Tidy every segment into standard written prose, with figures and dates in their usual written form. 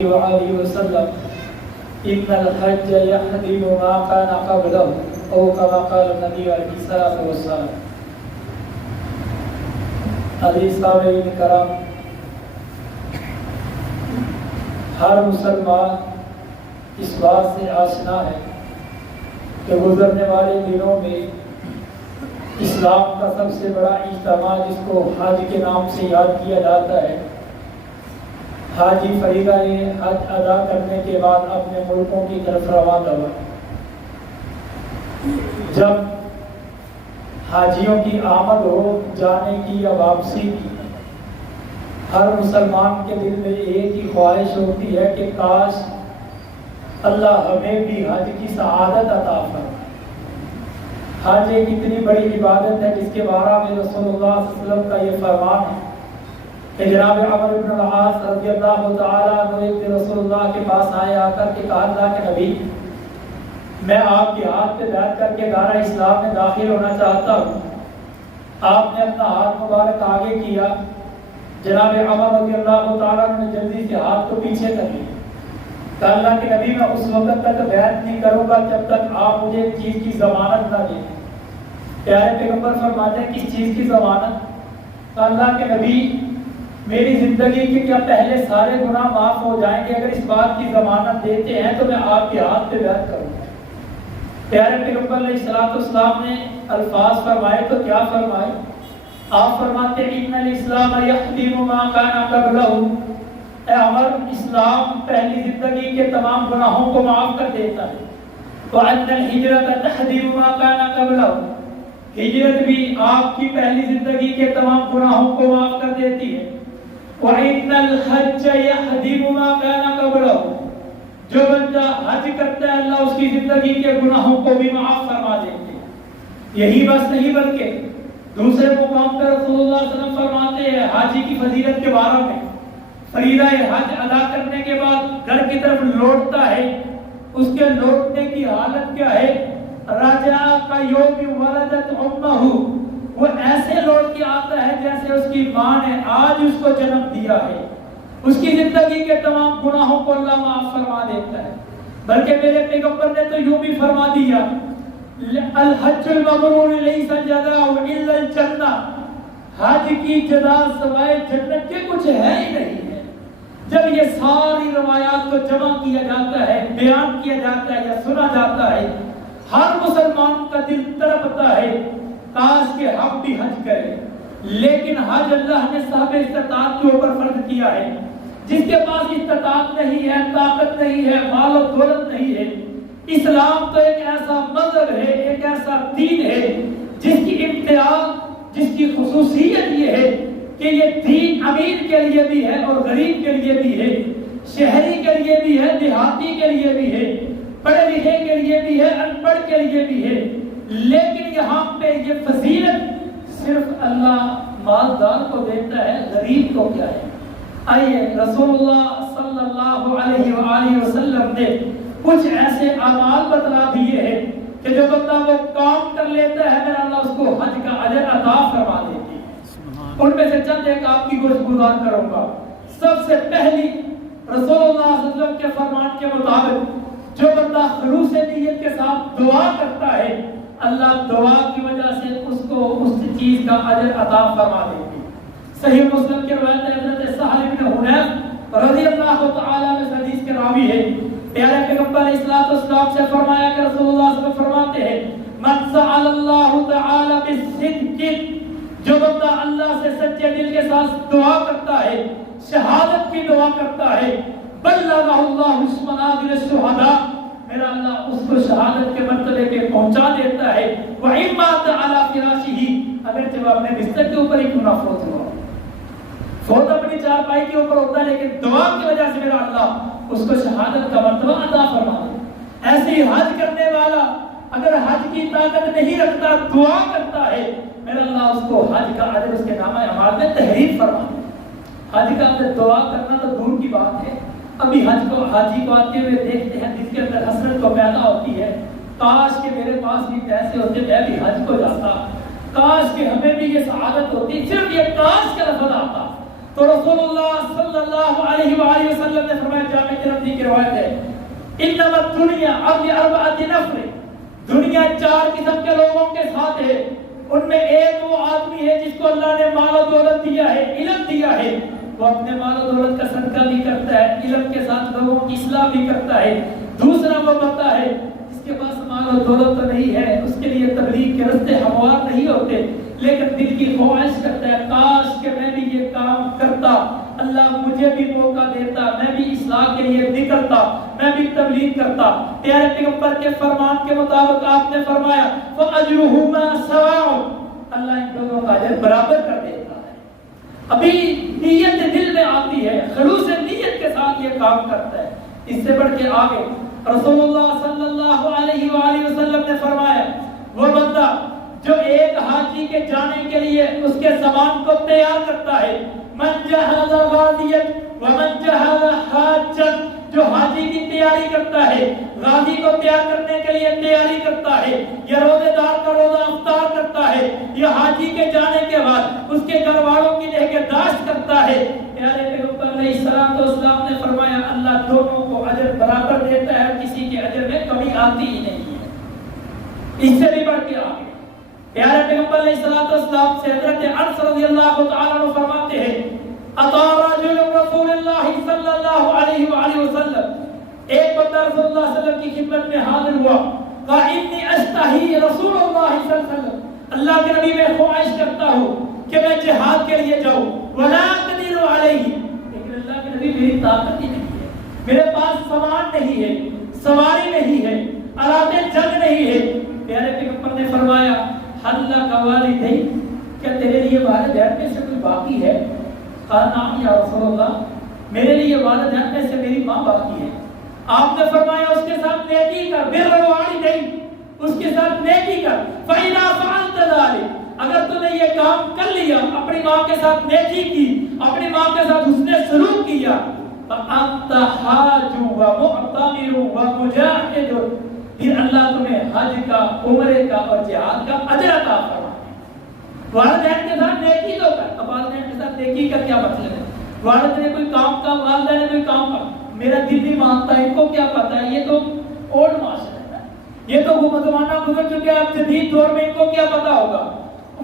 وآلہ وسلم ان الحج يحرم ما كان قبله او كما قال النبي علیہ الصلوۃ والسلام۔ عزیز سامعین کرام، ہر مسلمان اس بات سے آشنا ہے کہ گزرنے والے دنوں میں اسلام کا سب سے بڑا اجتماع جس کو حج کے نام سے یاد کیا جاتا ہے، حاجی فریضہ حج ادا کرنے کے بعد اپنے ملکوں کی طرف روانہ ہوا۔ جب حاجیوں کی آمد ہو، جانے کی یا واپسی کی، ہر مسلمان کے دل میں ایک ہی خواہش ہوتی ہے کہ کاش اللہ ہمیں بھی حج کی سعادت عطا فرمائے۔ حج ایک اتنی بڑی عبادت ہے جس کے بارے میں رسول اللہ صلی اللہ علیہ وسلم کا یہ فرمان ہے کہ جناب عمرو بن العاص رضی اللہ تعالیٰ عنہ ایک دن رسول اللہ کے پاس آئے، آ کر کے کہا اللہ کے نبی، میں آپ کے ہاتھ پہ بیٹھ کر کے دائرہ اسلام میں داخل ہونا چاہتا ہوں۔ آپ نے اپنا ہاتھ مبارک آگے کیا، جناب عمر رضی اللہ تعالیٰ عنہ نے جلدی سے ہاتھ کو پیچھے کر لیا۔ کہا اللہ کے نبی، میں اس وقت تک بیعت نہیں کروں گا جب تک آپ مجھے ایک چیز کی ضمانت نہ دیں۔ پیارے پیغمبر فرماتے ہیں کس چیز کی ضمانت؟ کہا اللہ کے نبی، میری زندگی کے کیا پہلے سارے گناہ معاف ہو جائیں گے؟ اگر اس بات کی ضمانت دیتے ہیں تو میں آپ کے ہاتھ پہ بیعت کروں گا۔ پیارے پیغمبر علیہ الصلوۃ والسلام نے الفاظ فرمائے تو کیا فرمائے؟ آپ فرماتے ہیں ان الاسلام یحرم ما کان قبلہ، اے عمر، اسلام پہلی زندگی کے تمام گناہوں کو معاف کر دیتا ہے۔ وان الہجرۃ تحرم ما کان قبلہ، ہجرت بھی آپ کی پہلی زندگی کے تمام گناہوں کو معاف کر دیتی ہے۔ وَإِنَّ الْحَجَّ يَحْدِمُ مَا كَانَ قَبْلَهُ، جو بندہ حج کرتا ہے اللہ اس کی زندگی کے گناہوں کو بھی معاف فرما دیتے ہیں۔ یہی بس نہیں بلکہ دوسرے مقام پر رسول اللہ صلی اللہ علیہ وسلم فرماتے ہیں حاجی کی فضیلت کے بارے میں، فریضہ حج ادا کرنے کے بعد گھر کی طرف لوٹتا ہے، اس کے لوٹنے کی حالت کیا ہے؟ رجع کیوم ولدت امہ، وہ ایسے لوٹ کے آتا ہے جیسے اس کی ماں نے آج اس کو جنم دیا ہے۔ اس کی زندگی کے تمام گناہوں کو اللہ معاف فرما دیتا ہے۔ بلکہ میرے پیغمبر نے تو یوں بھی فرما دیا، الحج المبرور لیس جزاء الا الجنہ، حج کی جزا سوائے جنت کے کچھ ہے ہی نہیں ہے۔ جب یہ ساری روایات کو جمع کیا جاتا ہے، بیان کیا جاتا ہے یا سنا جاتا ہے، ہر مسلمان کا دل تڑپتا ہے کاش کہ ہم بھی حج کریں۔ لیکن حج اللہ نے صاحب استطاعت کے اوپر فرض کیا ہے۔ جس کے پاس استطاعت نہیں ہے، طاقت نہیں ہے، مال و دولت نہیں ہے، اسلام تو ایک ایسا مذہب ہے، ایک ایسا دین ہے جس کی امتیاز، جس کی خصوصیت یہ ہے کہ یہ دین امیر کے لیے بھی ہے اور غریب کے لیے بھی ہے، شہری کے لیے بھی ہے، دیہاتی کے لیے بھی ہے، پڑھے لکھے کے لیے بھی ہے، ان پڑھ کے لیے بھی ہے۔ لیکن یہاں پہ یہ فضیلت صرف اللہ مالدار کو دیتا ہے، غریب کو کیا ہے؟ آئیے رسول اللہ صلی اللہ علیہ وآلہ وسلم نے کچھ ایسے اعمال بتلا دیے ہیں کہ جو بندہ وہ کام کر لیتا ہے میرا اللہ اس کو حج کا اجر عطا فرما دیتی ہے۔ ان میں سے چند ایک آپ کی گزار کروں گا۔ سب سے پہلی رسول اللہ صلی اللہ علیہ وسلم کے فرمان کے مطابق جو بندہ خلوص نیت کے ساتھ دعا کرتا ہے، اللہ دعا کی وجہ سے اس کو اس چیز کا اجر عطا فرما دیتی ہے۔ صحیح مسلم کے روایت حضرت سہل بن حنیف رضی اللہ تعالی عنہ حدیث کے راوی ہے، پیارے پیغمبر علیہ الصلوۃ والسلام سے فرمایا کہ رسول اللہ صلی اللہ علیہ وسلم فرماتے ہیں من سأل اللہ تعالی بالصدق، جو بندہ اللہ سے سچے دل کے ساتھ دعا کرتا ہے، شہادت کی دعا کرتا ہے، بلغہ اللہ اسم منازل الشہداء، میرا اللہ اس کو شہادت کے مرتبے پہ پہنچا دیتا ہے۔ وَإِن مَاتَ عَلَى فِرَاشِهِ، اگرچہ وہ اپنے بستر کے اوپر ہی کیوں نہ فوت ہوا، فوت اپنی چارپائی کے اوپر ہوتا ہے لیکن دعا کی وجہ سے میرا اللہ اس کو شہادت کا مرتبہ عطا فرما دے۔ ایسے ہی حج کرنے والا اگر حج کی طاقت نہیں رکھتا، دعا کرتا ہے، میرا اللہ اس کو حج کا اجر اس کے نامہ اعمال میں تحریر فرما دے۔ حج کا اندر دعا کرنا تو دور کی بات ہے، ابھی حاجی کو آتے ہوئے دیکھتے ہیں جس کے اندر حسرت کو پیدا ہوتی ہے، کاش کہ میرے پاس بھی پیسے ہوتے میں بھی حج کو جاتا، کاش کہ ہمیں بھی یہ سعادت ہوتی۔ صرف یہ کاش کا لفظ آتا، تو رسول اللہ صلی اللہ علیہ وآلہ وسلم نے فرمایا، جامع ترمذی کی روایت ہے، انما الدنیا اربعۃ نفر، دنیا چار قسم کے لوگوں کے ساتھ ہے، ان میں ایک وہ آدمی ہے جس کو اللہ نے مال و دولت دیا ہے، علم دیا ہے، وہ اپنے مال و دولت کا صدقہ بھی کرتا ہے، علم کے ساتھ لوگوں کی اصلاح بھی کرتا ہے۔ دوسرا وہ بندہ ہے جس کے پاس مال و دولت تو نہیں ہے، اس کے لیے تبلیغ کے راستے ہموار نہیں ہوتے، لیکن دل کی خواہش کرتا ہے کاش کہ میں بھی یہ کام کرتا، اللہ مجھے بھی موقع دیتا، میں بھی اصلاح کے لیے نکلتا، میں بھی تبلیغ کرتا۔ پیارے پیغمبر کے فرمان کے مطابق آپ نے فرمایا فَأَجْرُهُمَا سَوَاءٌ، اللہ ان دونوں کا اجر برابر کر دیتا ہے۔ ابھی نیت دل میں آتی ہے، خلوص نیت کے ساتھ یہ کام کرتا ہے۔ اس سے بڑھ کے آگے رسول اللہ صلی اللہ علیہ وآلہ وسلم نے فرمایا، وہ بندہ جو ایک حاجی کے جانے کے لیے اس کے سامان کو تیار کرتا ہے، من جہز غازیا ومن جہز حاجا، جو حاجی کی تیاری کرتا ہے، غازی کو تیار کرنے کے لیے تیاری کرتا ہے، یا روزے دار کا روزہ افطار کرتا ہے، یا حاجی کے جانے کے بعد اس کے گھر والوں کی نگہداشت کرتا ہے، پیارے پیغمبر علیہ الصلوۃ والسلام نے فرمایا اللہ دونوں کو اجر برابر دیتا ہے، کسی کے اجر میں کمی آتی ہی نہیں ہے۔ اس سے بھی بڑھ کے آگے پیارے پیغمبر علیہ الصلوۃ والسلام سے حضرت انس رضی اللہ تعالی عنہ فرماتے ہیں، اطاع رجل رسول اللہ صلی اللہ علیہ وآلہ وسلم، ایک بندہ رسول اللہ صلی اللہ علیہ وسلم کی خدمت میں حاضر ہوا، کہا انی اشتہی رسول اللہ صلی اللہ علیہ وسلم، اللہ کے نبی میں خواہش کرتا ہوں کہ میں جہاد کے لیے جاؤں، ولا قدر علیہ، لیکن اللہ کے نبی میری طاقت ہی نہیں ہے، میرے پاس سامان نہیں ہے، سواری نہیں ہے، آلات جنگ نہیں ہے۔ پیارے پیغمبر نے فرمایا حل لک والدین، کیا تیرے لیے والدین میں سے کوئی باقی ہے؟ کہا نعم یا رسول اللہ، میرے لیے والدین میں سے میری ماں باقی ہے۔ آپ نے فرمایا اس کے ساتھ نیکی کر، بر الوالدین، اس کے ساتھ نیکی کر، فَإِذَا فَعَلْتَ ذَلِكَ، اگر تو نے یہ کام کر لیا، اپنی ماں کے ساتھ نیکی کی، اپنی ماں کے ساتھ حسن سلوک کیا، فَأَنْتَ حَاجٌ وَمُعْتَمِرٌ وَمُجَاہِدٌ، پھر اللہ تمہیں حج کا، عمرے کا اور جہاد کا اجر عطا فرمائے۔ والدین کے ساتھ نیکی تو کر۔ اب والدین کے ساتھ نیکی کا کیا مطلب ہے؟ والد نے کوئی کام کا، والدین نے کوئی کام کا، میرا دل نہیں مانتا، ان کو کیا پتا ہے، یہ تو اولڈ معاشرہ ہے، یہ تو وہ زمانہ گزر چکے، اب جدید دور میں ان کو کیا پتا ہوگا۔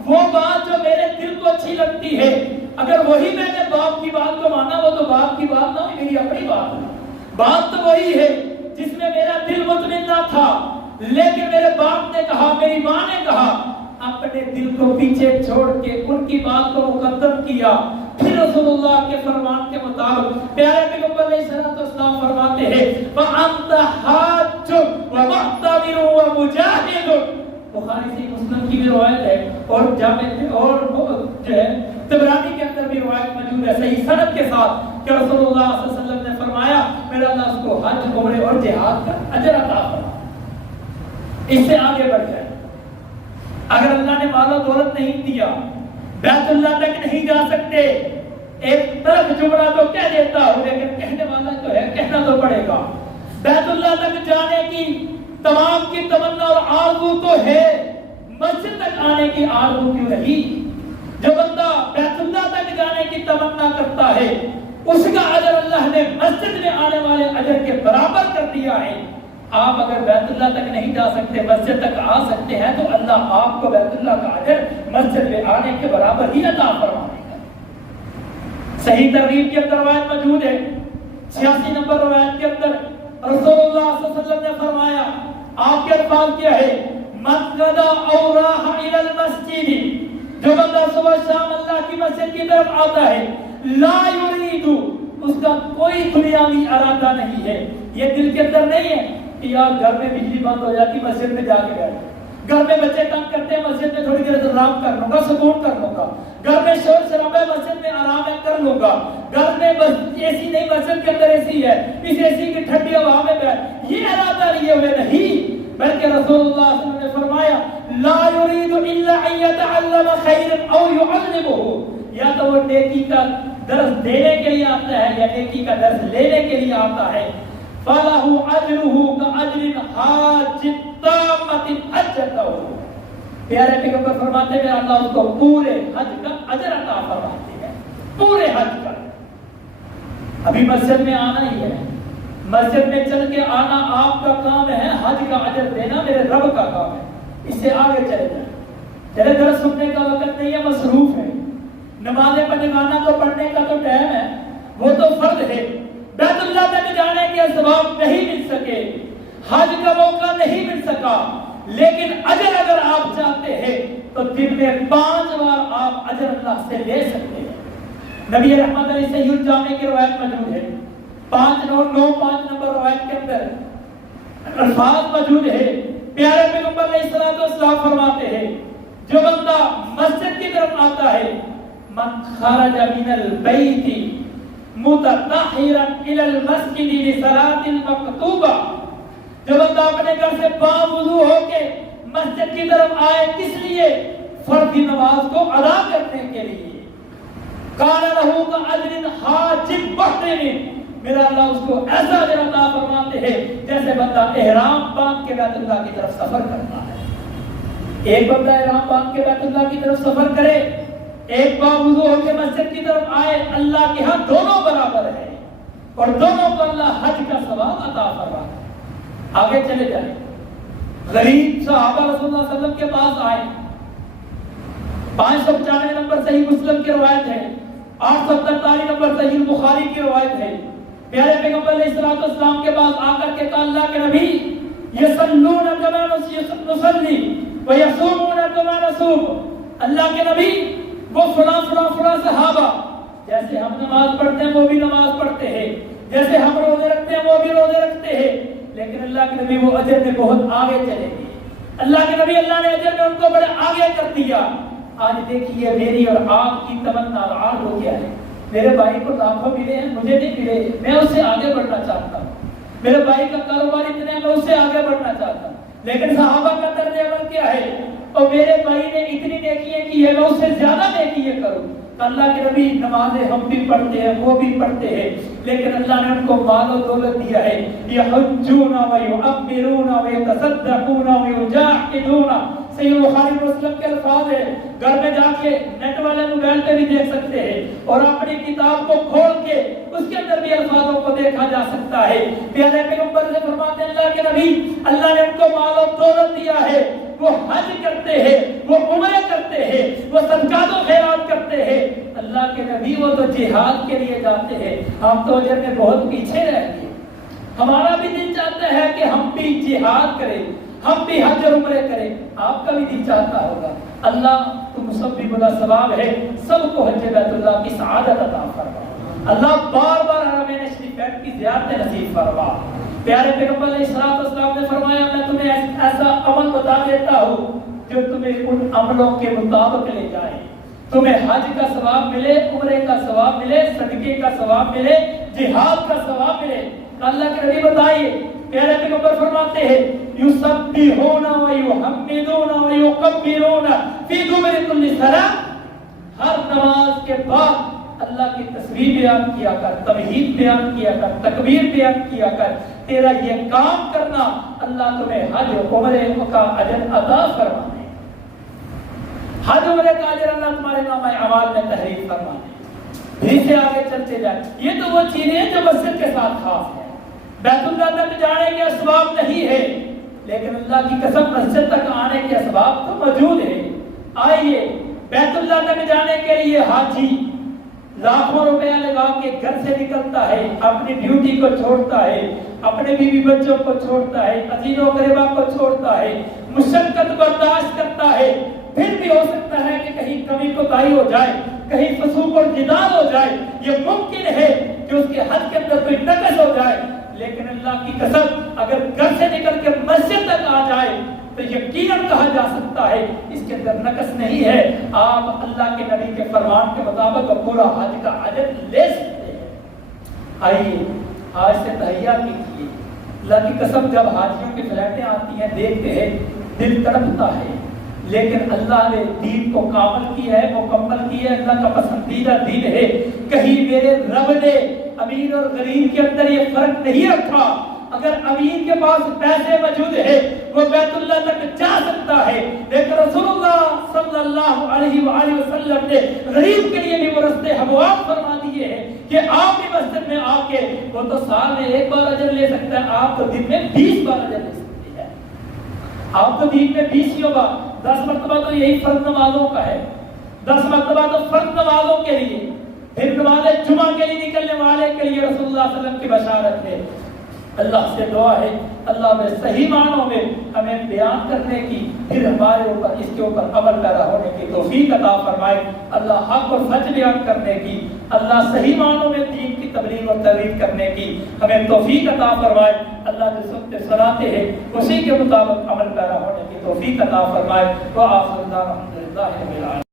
وہ بات جو میرے دل کو اچھی لگتی ہے، اگر وہی میں نے باپ کی بات کو مانا، وہ تو باپ کی بات نہ ہوئی، میری اپنی بات ہے۔ بات تو وہی ہے جس میں میرا دل مطمئن نہ تھا، لیکن میرے باپ نے کہا، میری ماں نے کہا، اپنے دل کو پیچھے چھوڑ کے ان کی بات کو مقدم کیا۔ پھر رسول اللہ کے فرمان کے مطابق پیارے پیغمبر علیہ الصلوۃ والسلام فرماتے ہیں فَأَنْتَ حَاجٌ وَمُعْتَمِرٌ وَمُجَاہِدٌ، بخاری سے مسلم کی بھی روایت ہے، اور جامع اور جو ہے طبرانی کے اندر بھی روایت موجود ہے صحیح سند کے ساتھ کہ رسول اللہ صلی اللہ علیہ وسلم نے فرمایا میرا اللہ اس کو حج، عمرے اور جہاد کا اجر عطا فرمائے۔ اس سے آگے بڑھ جائے، اگر اللہ نے مال و دولت نہیں دیا، بیت اللہ تک نہیں جا سکتے، ایک طرف جملہ تو کہہ دیتا ہوں لیکن کہنے والا جو ہے کہنا تو پڑے گا، بیت اللہ تک جانے کی تمام کی تمنا اور آرزو تو ہے، مسجد تک آنے کی آرزو کیوں نہیں؟ جو بندہ بیت اللہ تک جانے کی تمنا کرتا ہے اس کا اجر اللہ نے مسجد میں آنے والے اجر کے برابر کر دیا ہے۔ آپ اگر بیت اللہ تک نہیں جا سکتے، مسجد تک آ سکتے ہیں، تو اللہ آپ کو بیت اللہ کا اجر مسجد میں آنے کے برابر ہی عطا فرمائے گا۔ صحیح ترغیب کے اندر روایت موجود ہے، 86 نمبر روایت کے اندر رسول اللہ صلی اللہ علیہ وسلم نے فرمایا، آپ کے الفاظ کیا ہے، من غدا او راح الى المسجد، جو بندہ صبح شام اللہ کی مسجد کی طرف آتا ہے، لا یرید، اس کا کوئی دنیاوی ارادہ نہیں ہے، یہ دل کے اندر نہیں ہے کہ یار گھر میں بجلی بند ہو جاتی مسجد میں جا کے بیٹھ، گھر میں بچے تنگ کرتے ہیں مسجد میں تھوڑی دیر آرام کر لوں گا، سکون کر لوں گا، گھر میں شور شرابہ ہے مسجد میں آرام ہے کر لوں گا، گھر میں بس اے سی نہیں مسجد کے اندر اے سی ہے، اس اے سی کی ٹھنڈی ہوا میں بیٹھ، یہ ارادہ لیے ہوئے نہیں، بلکہ رسول اللہ صلی اللہ علیہ وسلم نے فرمایا لا یرید الا ان یتعلم خیرا او یعلمہ، یا تو وہ نیکی کا درس دینے کے لیے آتا ہے یا نیکی کا درس لینے کے لیے آتا ہے، فَلَهُ أَجْرُهُ كَأَجْرِ حَاجٍ تَامَّةٍ حَجَّتَهُ، پیارے پیغمبر فرماتے ہیں اللہ اس کو پورے حج کا اجر عطا فرماتے ہیں۔ پورے حج کا. ابھی مسجد میں آنا ہی ہے, مسجد میں چل کے آنا آپ کا کام ہے, حج کا اجر دینا میرے رب کا کام ہے. اس سے آگے چلے جائیں. چلے درس سننے کا وقت نہیں ہے, مصروف ہے. نماز پنجگانہ کو پڑھنے کا تو ٹائم ہے, وہ تو فرض ہے. بیت اللہ تک جانے کے اسباب نہیں مل سکے, حج کا موقع نہیں مل سکا, لیکن اجر اگر آپ چاہتے ہیں تو دن میں 5 بار آپ اجر اللہ سے لے سکتے ہیں. نبی رحمت علیہ صحیح الجامع کی روایت موجود ہے, 5 نمبر روایت کے اندر الفاظ موجود ہے. پیارے پیغمبر علیہ الصلوۃ والسلام فرماتے ہیں, جو بندہ مسجد کی طرف آتا ہے, من خرج من البیت متطہرا الی المسجد لصلاۃ المکتوبہ, جو بندہ اپنے گھر سے باوضو ہو کے مسجد کی طرف آئے, کس لیے؟ فرض نماز کو ادا کرنے کے لیے. قال لہ کاجر حاج محرم, میرا اللہ اس کو ایسا اجر عطا فرماتے ہیں جیسے بندہ احرام باندھ کے بیت اللہ کی طرف سفر کرتا ہے. ایک بندہ احرام باندھ کے بیت اللہ کی طرف سفر کرے, ایک باوضو ہو کے مسجد کی طرف آئے, اللہ کے ہاں دونوں برابر ہیں اور دونوں کو اللہ حج کا ثواب عطا فرماتا ہے. آگے چلے جائیں. غریب صحابہ رسول اللہ صلی اللہ علیہ وسلم کے پاس آئے, 595 نمبر صحیح مسلم کی روایت ہے, 843 نمبر صحیح بخاری کی روایت ہے. پیارے پیغمبر علیہ الصلوۃ والسلام کے پاس آ کر کے کہا, اللہ کے نبی, یصلون کما نصلی ویصومون کما نصوم. اللہ کے نبی, وہ فلاں صحابہ جیسے ہم نماز پڑھتے ہیں وہ بھی نماز پڑھتے ہیں, جیسے ہم روزے رکھتے ہیں وہ بھی روزے رکھتے ہیں, لیکن اللہ کے نبی وہ اجر میں بہت آگے چلے گئے. اللہ کے نبی, اللہ نے اجر میں ان کو بڑے آگے کر دیا. آج دیکھیے میری اور آپ کی تمنا آج ہو گیا ہے, میرے بھائی کو لاکھوں ملے ہیں, مجھے نہیں ملے, میں اس سے آگے بڑھنا چاہتا ہوں. میرے بھائی کا کاروبار اتنے ہیں, میں اس سے آگے بڑھنا چاہتا ہوں. لیکن صحابہ کا طرز عمل کیا ہے؟ اور میرے بھائی نے اتنی نیکیاں کی ہے, میں اس سے زیادہ نیکیاں کروں. اللہ کے نبی, نمازیں ہم بھی پڑھتے ہیں, وہ بھی پڑھتے ہیں, لیکن اللہ نے ان کو مال و دولت دیا ہے. یحجون ویعمرون ویتصدقون ویجاہدون. صحیح بخاری مسلم کے الفاظ ہے, گھر میں جا کے نیٹ والے موبائل پہ بھی دیکھ سکتے ہیں, اور اپنی کتاب کو کھول کے اس کے اندر بھی الفاظوں کو دیکھا جا سکتا ہے. پیارے پیغمبر سے فرماتے ہیں اللہ کے نبی, اللہ نے ان کو مال و دولت دیا ہے, وہ حج کرتے ہیں, وہ عمرہ کرتے ہیں, وہ صدقات و خیرات کرتے ہیں. اللہ کے نبی, وہ تو جہاد کے لیے جاتے ہیں. ہم تو اجر میں بہت پیچھے رہ گئے. ہمارا بھی دل چاہتا ہے کہ ہم بھی جہاد کریں, ہم بھی حج اور عمرے کریں. آپ کا بھی دل چاہتا ہوگا. اللہ تم سب بھی بڑا ثواب ہے, سب کو حج بیت اللہ کی سعادت عطا فرما. اللہ بار بار حرمین شریفین کی زیارت نصیب فرما. پیارے پیغمبر علیہ الصلوۃ والسلام نے فرمایا, میں تمہیں ایسا عمل بتا دیتا ہوں جو تمہیں ان عملوں کے مطابق لے جائے. تمہیں حج کا ثواب ملے, عمرے کا ثواب ملے, صدقے کا ثواب ملے, جہاد کا ثواب ملے. اللہ کے نبی بتائیے, پیارے پیغمبر فرماتے ہیں, یسبحون ویحمدون ویکبرون فی دبر کل صلاۃ. ہر نماز کے بعد اللہ کی تسبیح بیان کیا کر, تمہید بیان کیا کر, تکبیر بیان کیا کر. تیرا یہ کام کرنا اللہ تمہیں حج عمرے کا اجر عطا فرمائے. حج عمرے کا اجر اللہ تمہارے نامہ اعمال میں تحریر فرمائے. پھر سے آگے چلتے جائیں. یہ تو وہ چیزیں ہیں جو مسجد کے ساتھ خاص ہیں. بیت اللہ تک جانے کے اسباب نہیں ہے, لیکن اللہ کی قسم مسجد تک آنے کے اسباب تو موجود ہیں. آئیے, بیت اللہ تک جانے کے لیے حاجی لاکھوں روپیہ لگا کے گھر سے نکلتا ہے, اپنی ڈیوٹی کو چھوڑتا ہے, اپنے بیوی بچوں کو چھوڑتا ہے, عزیز و قریبا کو چھوڑتا ہے, مشقت برداشت کرتا ہے. پھر بھی ہو سکتا ہے کہ کہیں کمی کوتاہی ہو جائے, کہیں فسوق اور جدال ہو جائے. یہ ممکن ہے کہ اس کے حج کے اندر کوئی نقص ہو جائے, لیکن اللہ کی قسم اگر گھر سے نکل کے مسجد تک آ جائے تو یقیناً کہا جا سکتا ہے اس کے اندر نقص نہیں ہے. آپ اللہ کے نبی کے فرمان کے مطابق پورا حج کا اجر لے سکتے ہیں. آئیے آج سے تہیا کیجیے. اللہ کی قسم جب حاجیوں کی فلائٹیں آتی ہیں دیکھتے ہیں دل تڑپتا ہے, لیکن اللہ نے دین کو کامل کیا ہے, مکمل کیا ہے. اللہ کا پسندیدہ دین ہے. کہیں میرے رب نے امیر اور غریب کے اندر یہ فرق نہیں رکھا. اگر امیر کے پاس پیسے موجود ہے وہ بیت اللہ تک جا سکتا ہے، لیکن رسول اللہ صلی اللہ علیہ وآلہ وسلم نے غریب کے لیے بھی وہ رستے ہموار فرما دیے ہیں کہ آپ بھی مسجد میں آ کے، وہ تو سال میں ایک بار اجر لے سکتا ہے، آپ تو دن میں 20 بار اجر لے سکتے ہیں۔ آپ تو دن میں 20 بار، 10 مرتبہ تو یہی فرض نمازوں کا ہے، 10 مرتبہ تو فرض نمازوں کے لیے، پھر نماز جمعہ کے لیے نکلنے والے کے لیے رسول اللہ صلی اللہ علیہ وسلم کی بشارت ہے۔ اللہ سے دعا ہے اللہ میں صحیح معنوں میں ہمیں بیان کرنے کی، پھر ہمارے اوپر اس کے اوپر عمل پیدا ہونے کی توفیق عطا فرمائے۔ اللہ حق اور سچ بیان کرنے کی، اللہ صحیح معنوں میں دین کی تبلیغ اور ترویج کرنے کی ہمیں توفیق عطا فرمائے۔ اللہ جس وقت سناتے ہیں اسی کے مطابق عمل پیدا ہونے کی توفیق عطا فرمائے۔ وآخر دعوانا الحمدللہ رب العالمین۔